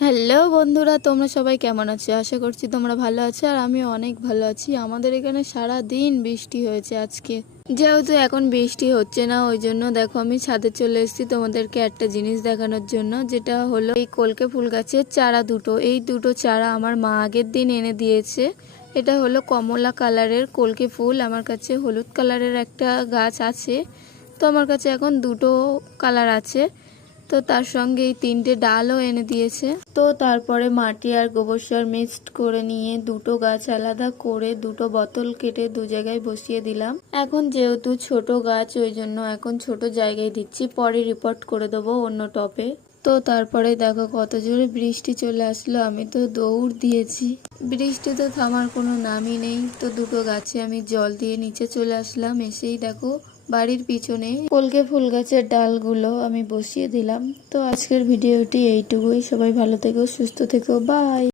Hello বন্ধুরা, তোমরা সবাই কেমন আছো? আশা করছি তোমরা ভালো আছো আর আমি অনেক ভালো আছি। আমাদের এখানে সারা দিন বৃষ্টি হয়েছে আজকে। যেহেতু এখন বৃষ্টি হচ্ছে না, ওই জন্য দেখো আমি ছাদে চলে এসেছি তোমাদেরকে একটা জিনিস দেখানোর জন্য, যেটা হলো এই কলকে ফুল গাছের চারা দুটো। এই দুটো চারা আমার মা আগের দিন এনে দিয়েছে। এটা হলো কমলা কালারের কলকে ফুল। আমার কাছে হলুদ কালারের একটা গাছ আছে, তো আমার কাছে এখন দুটো কালার আছে। তো তার সঙ্গে এই তিনটে ডালও এনে দিয়েছে। তো তারপরে মাটি আর গোবর সার মিক্সড করে নিয়ে দুটো গাছ আলাদা করে দুটো বোতল কেটে দু জায়গায় বসিয়ে দিলাম। এখন যেহেতু ছোট গাছ, ওই জন্য এখন ছোট জায়গায় দিচ্ছি, পরে রিপোর্ট করে দেবো অন্য টপে। তো তারপরে দেখো কত জোরে বৃষ্টি চলে আসলো, আমি তো দৌড় দিয়েছি। বৃষ্টি তো থামার কোনো নামই নেই। তো দুটো গাছে আমি জল দিয়ে নিচে চলে আসলাম। এসেই দেখো বাড়ির পিছনে কলকে ফুল গাছের ডালগুলো আমি বসিয়ে দিলাম। তো আজকের ভিডিওটি এইটুকুই। সবাই ভালো থেকো, সুস্থ থেকো, বাই।